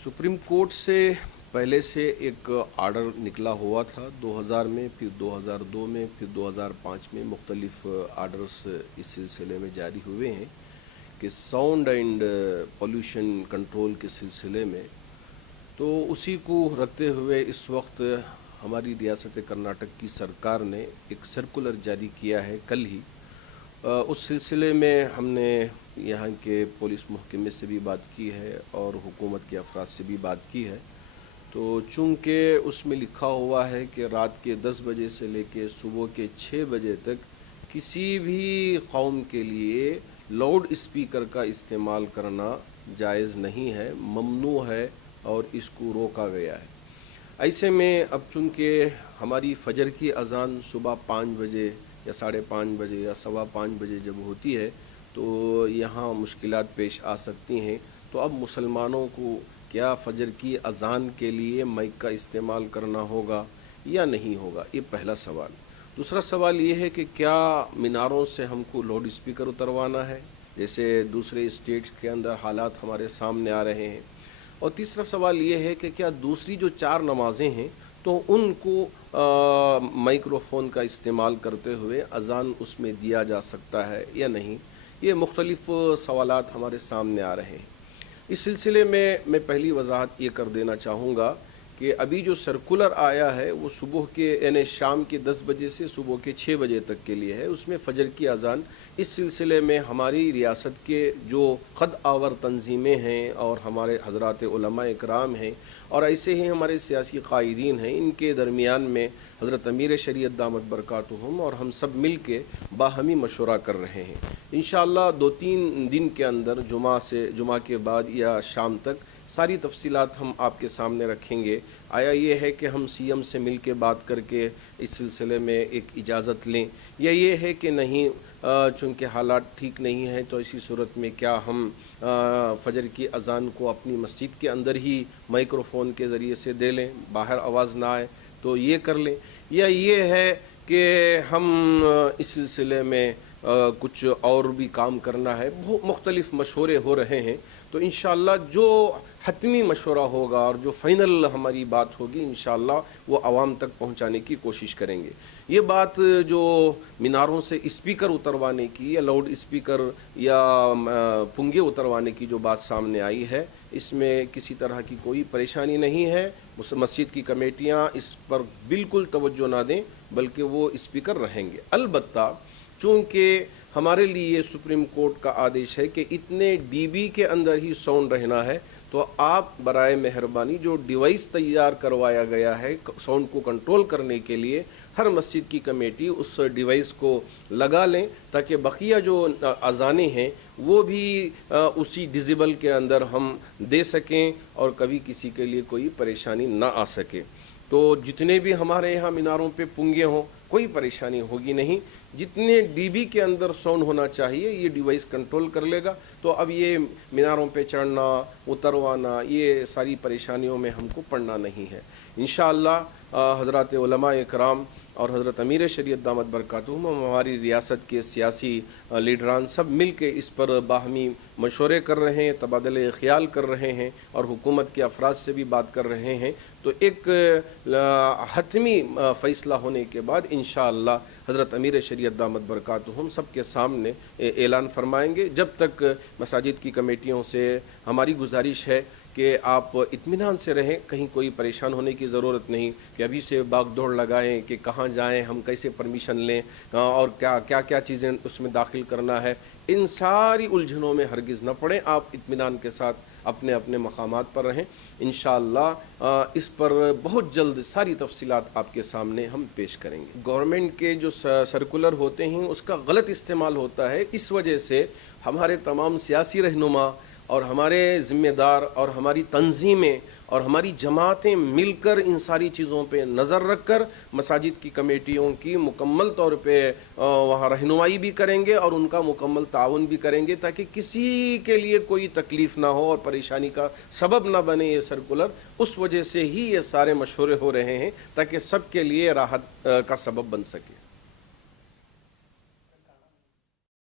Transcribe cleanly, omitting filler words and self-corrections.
Supreme court से पहले से एक आर्डर निकला हुआ था 2000 में, फिर 2002 में, फिर 2005 में मुख्तलिफ आर्डर्स इस सिलसिले में जारी हुए हैं कि साउंड एंड पोल्यूशन कंट्रोल के सिलसिले में। तो उसी को रखते हुए इस वक्त हमारी रियासत कर्नाटक की सरकार ने एक सर्कुलर जारी किया है कल ही। उस सिलसिले में हमने यहाँ के पुलिस महकमे से भी बात की है और हुकूमत के अफराद से भी बात की है। तो चूँकि उसमें लिखा हुआ है कि रात के 10 बजे से लेकर सुबह के 6 बजे तक किसी भी कौम के लिए लाउड स्पीकर का इस्तेमाल करना जायज़ नहीं है, ममनू है और इसको रोका गया है। ऐसे में अब चूँकि हमारी फजर की अज़ान सुबह 5 बजे या 5:30 बजे या 5:15 बजे जब होती है तो यहाँ मुश्किलात पेश आ सकती हैं। तो अब मुसलमानों को क्या फजर की अज़ान के लिए माइक का इस्तेमाल करना होगा या नहीं होगा, ये पहला सवाल। दूसरा सवाल ये है कि क्या मीनारों से हमको लाउड स्पीकर उतरवाना है, जैसे दूसरे स्टेट्स के अंदर हालात हमारे सामने आ रहे हैं। और तीसरा सवाल ये है कि क्या दूसरी जो 4 नमाज़ें हैं तो उनको माइक्रोफोन का इस्तेमाल करते हुए अज़ान उसमें दिया जा सकता है या नहीं। ये मुख्तलिफ सवालात हमारे सामने आ रहे हैं। इस सिलसिले में मैं पहली वजाहत ये कर देना चाहूँगा कि अभी जो सर्कुलर आया है वो सुबह के यानी शाम के 10 बजे से सुबह के 6 बजे तक के लिए है। उसमें फ़जर की अज़ान इस सिलसिले में हमारी रियासत के जो क़द आवर तंजीमें हैं और हमारे हज़रात उलमा इकराम हैं और ऐसे ही हमारे सियासी क़ाइदीन हैं, इनके दरमियान में हज़रत अमीर शरीयत दामत बरकातुहुम और हम सब मिल के बाहमी मशवरा कर रहे हैं। इंशाअल्लाह 2-3 दिन के अंदर जुमा के बाद या शाम तक सारी तफसीलात हम आपके सामने रखेंगे। आया ये है कि हम सीएम से मिल के बात करके इस सिलसिले में एक इजाज़त लें, या ये है कि नहीं चूँकि हालात ठीक नहीं हैं तो इसी सूरत में क्या हम फजर की अज़ान को अपनी मस्जिद के अंदर ही माइक्रोफोन के ज़रिए से दे लें, बाहर आवाज़ ना आए तो ये कर लें, या ये है कि हम इस सिलसिले में कुछ और भी काम करना है। बहुत मुख्तलिफ मशवरे हो रहे हैं। तो इंशाअल्लाह जो हतमी मशवरा होगा और जो फ़ाइनल हमारी बात होगी इंशाअल्लाह वो आवाम तक पहुंचाने की कोशिश करेंगे। ये बात जो मीनारों से स्पीकर उतरवाने की या लाउड स्पीकर या पुंगे उतरवाने की जो बात सामने आई है, इसमें किसी तरह की कोई परेशानी नहीं है। मस्जिद की कमेटियां इस पर बिल्कुल तवज्जो ना दें, बल्कि वो स्पीकर रहेंगे। अलबत्ता चूँकि हमारे लिए सुप्रीम कोर्ट का आदेश है कि इतने डीबी के अंदर ही साउंड रहना है, तो आप बराए मेहरबानी जो डिवाइस तैयार करवाया गया है साउंड को कंट्रोल करने के लिए, हर मस्जिद की कमेटी उस डिवाइस को लगा लें ताकि बकिया जो अज़ानें हैं वो भी उसी डिजिबल के अंदर हम दे सकें और कभी किसी के लिए कोई परेशानी ना आ सके। तो जितने भी हमारे यहाँ मीनारों पे पुंगे हों कोई परेशानी होगी नहीं। जितने डीबी के अंदर साउंड होना चाहिए ये डिवाइस कंट्रोल कर लेगा। तो अब ये मीनारों पे चढ़ना उतरवाना ये सारी परेशानियों में हमको पड़ना नहीं है। इंशाअल्लाह हज़रात उलमा इकराम और हज़रत अमीर शरीयत दामत बरकातुहुम हमारी रियासत के सियासी लीडरान सब मिल के इस पर बाहमी मशवरे कर रहे हैं, तबादले ख्याल कर रहे हैं और हुकूमत के अफराद से भी बात कर रहे हैं। तो एक हतमी फ़ैसला होने के बाद इंशाअल्लाह हज़रत अमीर शरीयत दामत बरकातुहुम सब के सामने ऐलान फरमाएंगे। जब तक मसाजिद की कमेटियों से हमारी गुजारिश है कि आप इत्मीनान से रहें, कहीं कोई परेशान होने की ज़रूरत नहीं कि अभी से भाग दौड़ लगाएं कि कहाँ जाएं, हम कैसे परमिशन लें और क्या चीज़ें उसमें दाखिल करना है। इन सारी उलझनों में हरगिज़ न पड़ें, आप इत्मीनान के साथ अपने अपने मकामात पर रहें। इंशाअल्लाह इस पर बहुत जल्द सारी तफसीलात आपके सामने हम पेश करेंगे। गवर्नमेंट के जो सर्कुलर होते हैं उसका गलत इस्तेमाल होता है, इस वजह से हमारे तमाम सियासी रहनुमा और हमारे ज़िम्मेदार और हमारी तंजीमें और हमारी जमातें मिलकर इन सारी चीज़ों पे नज़र रख कर मसाजिद की कमेटियों की मुकम्मल तौर पे वहाँ रहनुमाई भी करेंगे और उनका मुकम्मल ताउन भी करेंगे ताकि किसी के लिए कोई तकलीफ़ ना हो और परेशानी का सबब ना बने ये सर्कुलर। उस वजह से ही ये सारे मशवरे हो रहे हैं ताकि सब के लिए राहत का सबब बन सके।